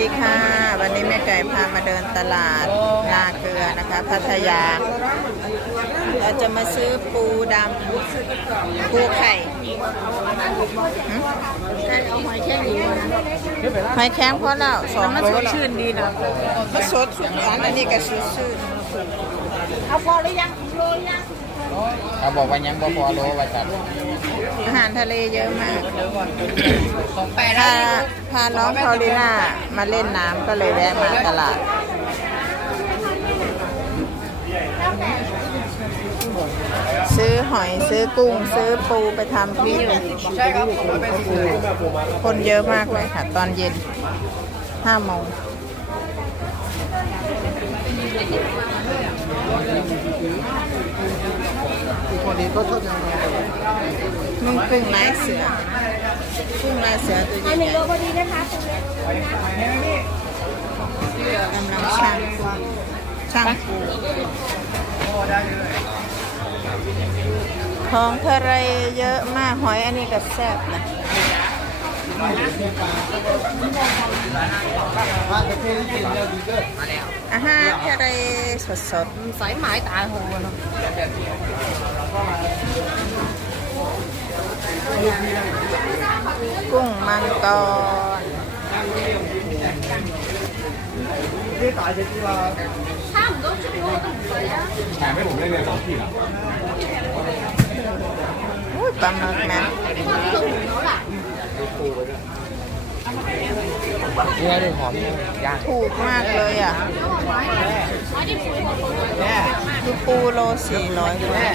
ดีค่ะ วันนี้แม่ไก่พามาเดินตลาดนาเกลือนะคะ พัทยา เราจะมาซื้อปูดำปูไข่หึเอาหอยแครงอยู่นะหอยแข็งพอแล้วสองมันโลสดแล้วชื่นดีนะมันสดสุดอันอันนี้ก็สดชื่นเอาพอหรือยังโลยังเขาบอกว่ายังบ่พอโลว่าจัดอาหารทะเลเยอะมากของแปดพาพาน้องพอลิน่ามาเล่นน้ำก็เลยแวะมาตลาด ซื้อหอยซื้อกุ้ง ซื้อปูไปทำพริกใช่ครับคนเยอะมากเลยค่ะ ตอนเย็นห้าโมงนุ่ง กุ้งลายเสือกุ้งลายเสือตัวใหญ่หนึ่งโลพอดีนะคะกำลังช่างกุ้งช่างปูของทะเลเยอะมากหอยอันนี้ก็แซ่บนะอาหารทะเลสดสายไหมตาโหเนาะ กุ้งมังกรแถมให้ผมได้เลยสองขีดอุ้ยปลาหมึกนะเนื้อด้วยหอมย่างถูกมากเลยอะคือปูโลสี่ร้อยเลย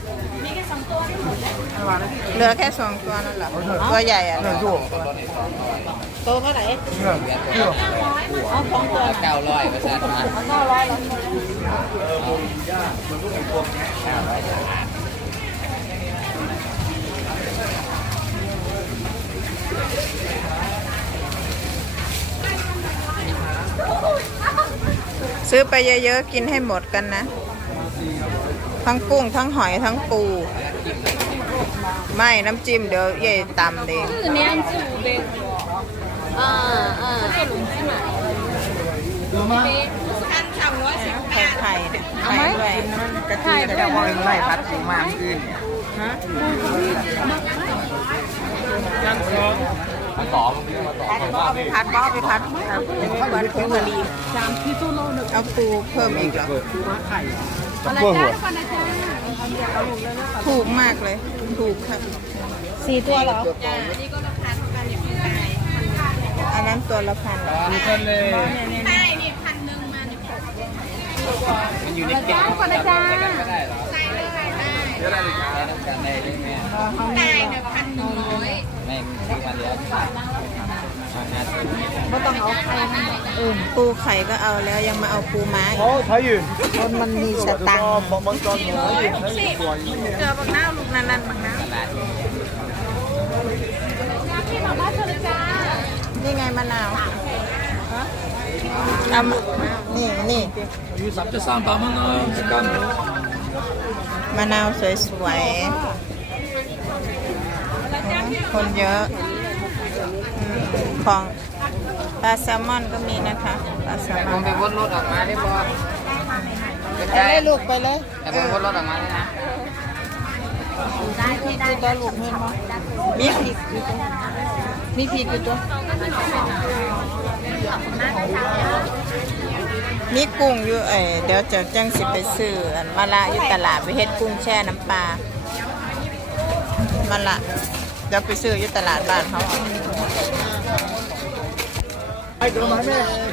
เอากุ้งมังกรกันเหรอเอาตัวหนักตัวนี้เหลืออะไรเนี่ยเล็กฮะเท้าทะเลเอาตัวนี้เหลือเออๆเหลือแค่สองตัวนั่นเหรอตัวใหญ่อะเหลือตัวเท่าไหร่เอาสองตัวเก้าร้อยประชาชนเอาเก้าร้อยแล้วซื้อไปเยอะๆ กินให้หมดกันนะ ทั้งกุ้ง ทั้งหอยทั้งปู ไม่น้ำจิ้มเดี๋ยวเย่ตำเอง 是那样子五百啊啊这龙鸡嘛 ไข่ไข่เนี่ยไข่ด้วย กะทิแต่จะว่าไม่พัดสูงมากขึ้นมาต่อมาต่อ เอาไปพัดเอาไปพัดครับพัดผงกะหรี่เอาปูเพิ่มอีกเหรอ จับพวกหัว ถูกมากเลย ถูกครับสี่ตัวเหรออันนั้นตัวละพันเหรอดูกันเลยมันอยู่ในแก้วก็ได้หรอใส่เลยได้ได้เลยครับกันได้เลยแม่ได้เนี่ยพันหนึ่งร้อย ไม่ซื้มาแล้วไม่ต้องเอาไข่มันเออปูไข่ก็เอาแล้วยังมาเอาปูม้าอีก Thái คนมันมีสตังค์ bọn bọn con nói gì เจอบางหน้าลูกนันนันบางหน้าตลาดนี่ไงมะนาวเอานี่นี่จะสร้างตามันนะะมะนาวสวยๆ คนเยอะอืมของปลาแซลมอนก็มีนะคะปลาแซลมผอมนไปวนรถออกมาได้บ่ไปเลยลูกไปเลยแต่ผมวนรถออกมาได้นะมีตัวลูกเห็นไหมมีผิดมีผิดอยู่ตัว มีกุ้งอยู่เอ้ยเดี๋ยวจะจังสิไปซื้ออันมะละอยู่ตลาดไปเฮ็ดกุ้งแช่น้ำปลามะละ จะไปซื้ออยู่ตลาดบ้านเขา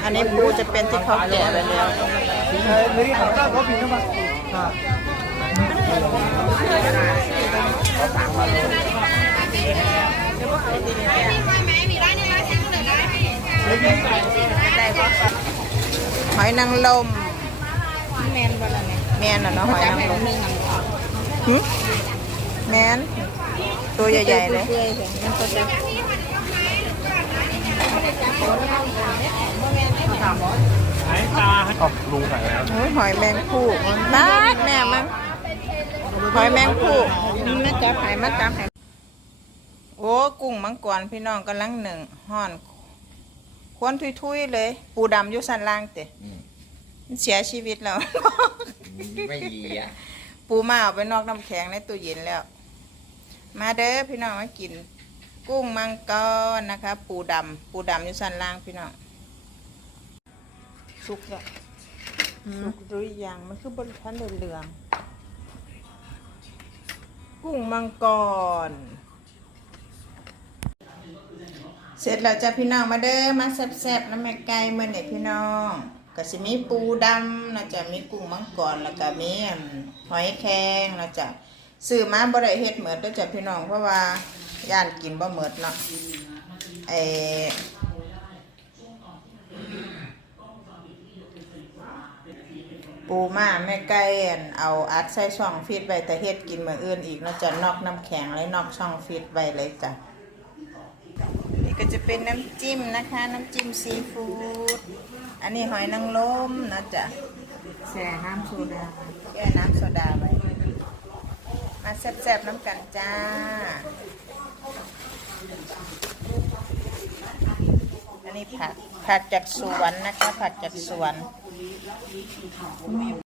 อันนี้ปูจะเป็นที่เขาแก่ไปแล้วหอยนางรมแมนบ่ละแมนน่ะเนาะหอยนางรม แม่นตัวใหญ่ๆเลยเปื่อยๆมันก็จะออกลุงไหนแล้วโอ้ยหอยแมงผู้บ้านแม่มั้งหอยแมงผู้แม่จับไห้มาจับไห้โอ้กุ้งมังกรพี่น้องกำลังหนึ่งห่อนควนทุยๆเลย ปูดำอยู่สันล่างเตะมันเสียชีวิตแล้ว ไม่ดีอะ ปูมาเอาไปนอกน้ำแข็งในตู้เย็นแล้ว มาเด้อพี่น้องมากิน กุ้งมังกรนะคะ ปูดำปูดำอยู่สันล่างพี่น้องสุกแล้วสุกหรือยังมันคือบนชั้นเหลืองๆกุ้งมังกร เสร็จแล้วจ้ะพี่น้องมาเด้อมาแซ่บๆน้ำแม่ไก่เมื่อเนี่ยพี่น้องก็สิมีปูดำนะจ๊ะมีกุ้งมังกรแล้วก็มีอั่นหอยแครงนะจ๊ะ ซื้อมาบ่ได้เฮ็ดเหมือนเด้อจ้ะพี่น้องเพราะว่าย่านกินบ่หมดเนาะไอปูมาแม่ไก่อั่นเอาอัดใส่ช่องฟีดไว้แต่เฮ็ดกินมื้ออื่นอีกเนาะจ้ะนอกน้ำแข็งเลยนอกช่องฟีดไว้เลยจ้ะนี่ก็จะเป็นน้ำจิ้มนะคะ น้ำจิ้มซีฟู้ดอันนี้หอยนางรมนะจ๊ะแช่น้ำโซดาแก้น้ำโซดาไว้มา แซ่บๆน้ำกันจ้าอันนี้ผักผักจากสวนนะคะ ผักจากสวน